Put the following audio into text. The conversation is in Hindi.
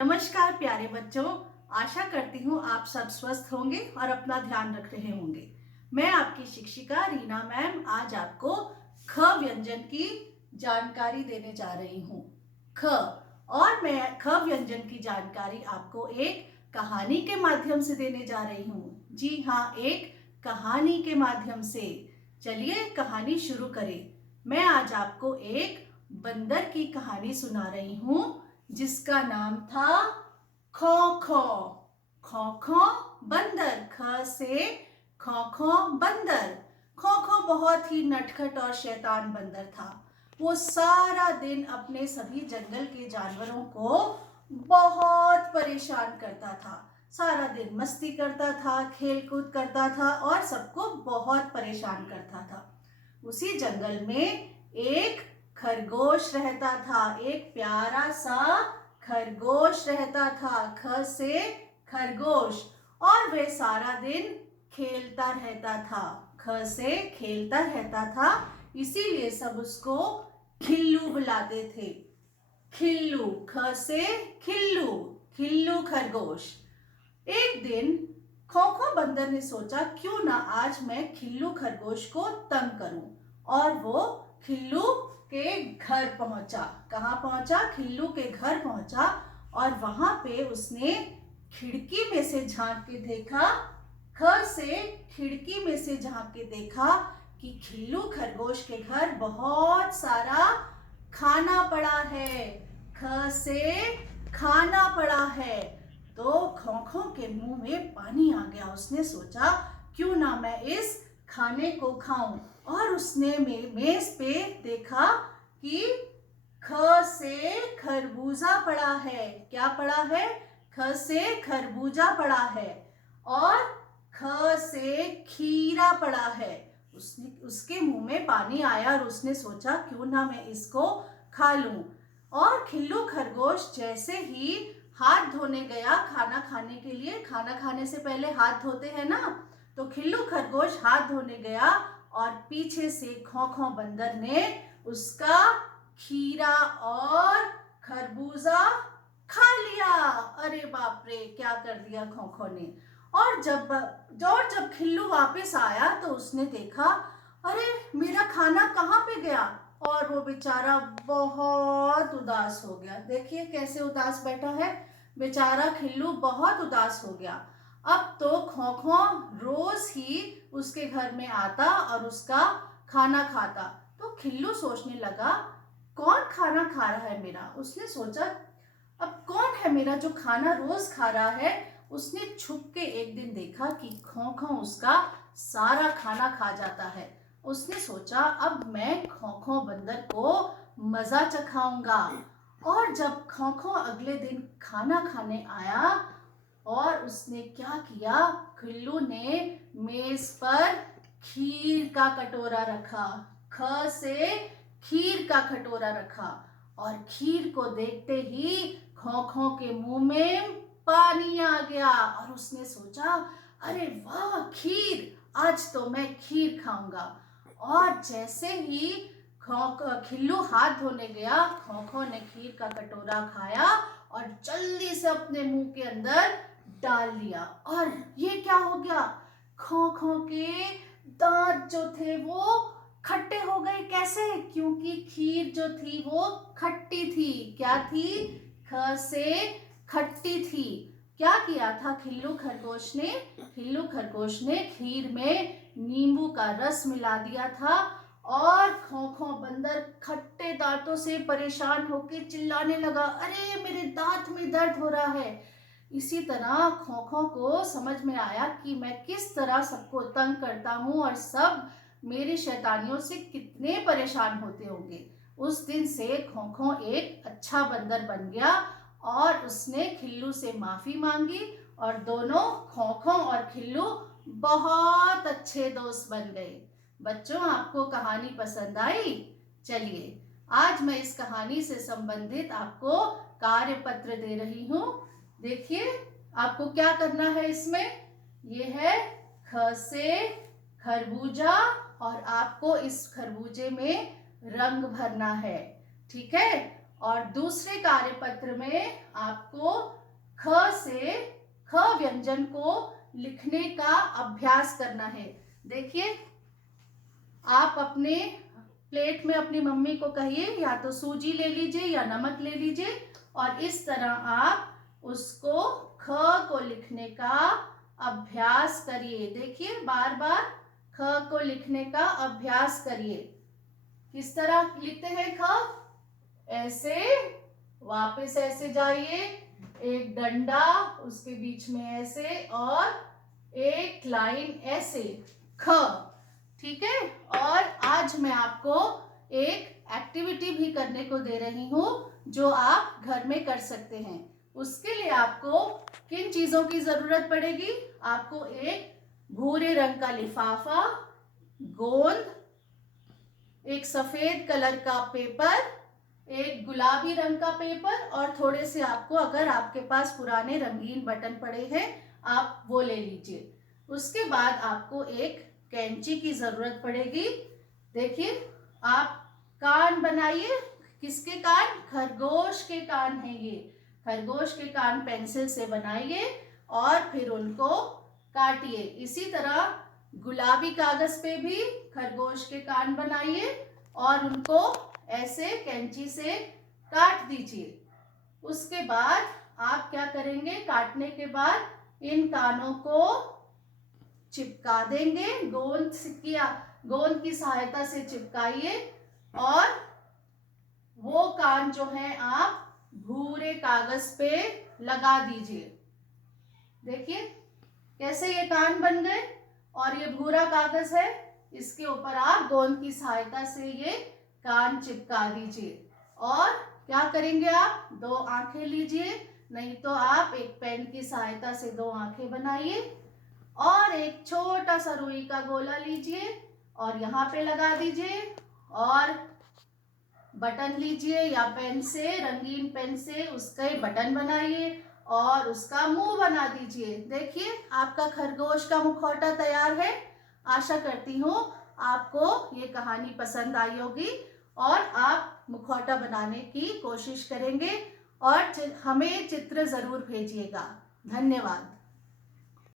नमस्कार प्यारे बच्चों। आशा करती हूँ आप सब स्वस्थ होंगे और अपना ध्यान रख रहे होंगे। मैं आपकी शिक्षिका रीना मैम आज आपको ख व्यंजन की जानकारी देने जा रही हूँ। ख और मैं ख व्यंजन की जानकारी आपको एक कहानी के माध्यम से देने जा रही हूँ। जी हाँ, एक कहानी के माध्यम से। चलिए कहानी शुरू करें। मैं आज आपको एक बंदर की कहानी सुना रही हूँ जिसका नाम था खो खो। खो खो बंदर, ख से खो खो बंदर। खो खो बहुत ही नटखट और शैतान बंदर था। वो सारा दिन अपने सभी जंगल के जानवरों को बहुत परेशान करता था। सारा दिन मस्ती करता था, खेल कूद करता था और सबको बहुत परेशान करता था। उसी जंगल में एक खरगोश रहता था। एक प्यारा सा खरगोश रहता था, ख से खरगोश। और वह सारा दिन खेलता रहता था, ख से खेलता रहता था। इसीलिए सब उसको खिल्लू बुलाते थे। खिल्लू, ख से खिल्लू, खिल्लू खरगोश। एक दिन खोखो बंदर ने सोचा क्यों ना आज मैं खिल्लू खरगोश को तंग करूं, और वो खिल्लू के घर पहुंचा। कहाँ पहुंचा? खिल्लू के घर पहुंचा और वहां पे उसने खिड़की में से झांक के देखा। ख से खिड़की में से झांक के देखा कि खिल्लू खरगोश के घर बहुत सारा खाना पड़ा है। ख से खाना पड़ा है। तो खोखो के मुंह में पानी आ गया। उसने सोचा क्यों ना मैं इस खाने को खाऊं, और उसने मेज पे देखा कि ख से खरबूजा पड़ा है। क्या पड़ा है? ख से खरबूजा पड़ा है। और ख से खीरा पड़ा है। उसके मुंह में पानी आया और उसने सोचा क्यों ना मैं इसको खा लूं। और खिल्लू खरगोश जैसे ही हाथ धोने गया खाना खाने के लिए, खाना खाने से पहले हाथ धोते हैं ना, तो खिल्लू खरगोश हाथ धोने गया और पीछे से खोखो बंदर ने उसका खीरा और खरबूजा खा लिया। अरे बाप रे, क्या कर दिया खोखो ने। और जब खिल्लू वापस आया तो उसने देखा, अरे मेरा खाना कहाँ पे गया। और वो बेचारा बहुत उदास हो गया। देखिए कैसे उदास बैठा है बेचारा खिल्लू, बहुत उदास हो गया। अब तो खोखो रोज ही उसके घर में आता और उसका खाना खाता। तो खिल्लू सोचने लगा कौन खाना खा रहा है मेरा। उसने सोचा अब कौन है मेरा जो खाना रोज खा रहा है। उसने छुप के एक दिन देखा कि खोखो उसका सारा खाना खा जाता है। उसने सोचा अब मैं खोखो बंदर को मजा चखाऊंगा। और जब खोखो अगले दिन खाना खाने आया, और उसने क्या किया, खिल्लू ने मेज पर खीर का कटोरा रखा। ख से खीर का कटोरा रखा। और खीर को देखते ही खोखो के मुंह में पानी आ गया और उसने सोचा अरे वाह खीर, आज तो मैं खीर खाऊंगा। और जैसे ही खिल्लू हाथ धोने गया, खोखो ने खीर का कटोरा खाया और जल्दी से अपने मुंह के अंदर डाल लिया। और ये क्या हो गया, खोखो के दांत जो थे वो खट्टे हो गए। कैसे? क्योंकि खीर जो थी वो खट्टी थी। क्या थी? ख से खट्टी थी। क्या किया था खिल्लू खरगोश ने? खिल्लू खरगोश ने खीर में नींबू का रस मिला दिया था। और खोखो बंदर खट्टे दांतों से परेशान होकर चिल्लाने लगा, अरे मेरे दांत में दर्द हो रहा है। इसी तरह खोखो को समझ में आया कि मैं किस तरह सबको तंग करता हूँ और सब मेरी शैतानियों से कितने परेशान होते होंगे। उस दिन से खोखो एक अच्छा बंदर बन गया और उसने खिल्लू से माफी मांगी और दोनों खोखो और खिल्लू बहुत अच्छे दोस्त बन गए। बच्चों, आपको कहानी पसंद आई? चलिए आज मैं इस कहानी से संबंधित आपको कार्य पत्र दे रही हूँ। देखिए आपको क्या करना है इसमें। ये है ख से खरबूजा और आपको इस खरबूजे में रंग भरना है। ठीक है? और दूसरे कार्यपत्र में आपको ख से ख व्यंजन को लिखने का अभ्यास करना है। देखिए, आप अपने प्लेट में अपनी मम्मी को कहिए या तो सूजी ले लीजिए या नमक ले लीजिए और इस तरह आप उसको ख को लिखने का अभ्यास करिए। देखिए, बार बार ख को लिखने का अभ्यास करिए। किस तरह लिखते हैं ख? ऐसे, वापस ऐसे जाइए, एक डंडा उसके बीच में ऐसे और एक लाइन ऐसे, ख। ठीक है। और आज मैं आपको एक एक्टिविटी भी करने को दे रही हूँ जो आप घर में कर सकते हैं। उसके लिए आपको किन चीजों की जरूरत पड़ेगी? आपको एक भूरे रंग का लिफाफा, गोंद, एक सफेद कलर का पेपर, एक गुलाबी रंग का पेपर और थोड़े से आपको, अगर आपके पास पुराने रंगीन बटन पड़े हैं, आप वो ले लीजिए। उसके बाद आपको एक कैंची की जरूरत पड़ेगी। देखिए, आप कान बनाइए। किसके कान? खरगोश के कान हैं ये। खरगोश के कान पेंसिल से बनाइए और फिर उनको काटिए। इसी तरह गुलाबी कागज पे भी खरगोश के कान बनाइए और उनको ऐसे कैंची से काट दीजिए। उसके बाद आप क्या करेंगे? काटने के बाद इन कानों को चिपका देंगे। गोंद की सहायता से चिपकाइए और वो कान जो है आप भूरे कागज पे लगा दीजिए। देखिए कैसे ये कान बन गए और ये भूरा कागज है, इसके ऊपर आप गोंद की सहायता से ये कान चिपका दीजिए। और क्या करेंगे? आप दो आंखें लीजिए, नहीं तो आप एक पेन की सहायता से दो आंखें बनाइए और एक छोटा सा रुई का गोला लीजिए और यहाँ पे लगा दीजिए और बटन लीजिए या पेन से, रंगीन पेन से उसके बटन बनाइए और उसका मुंह बना दीजिए। देखिए, आपका खरगोश का मुखौटा तैयार है। आशा करती हूँ आपको ये कहानी पसंद आई होगी और आप मुखौटा बनाने की कोशिश करेंगे और हमें चित्र जरूर भेजिएगा। धन्यवाद।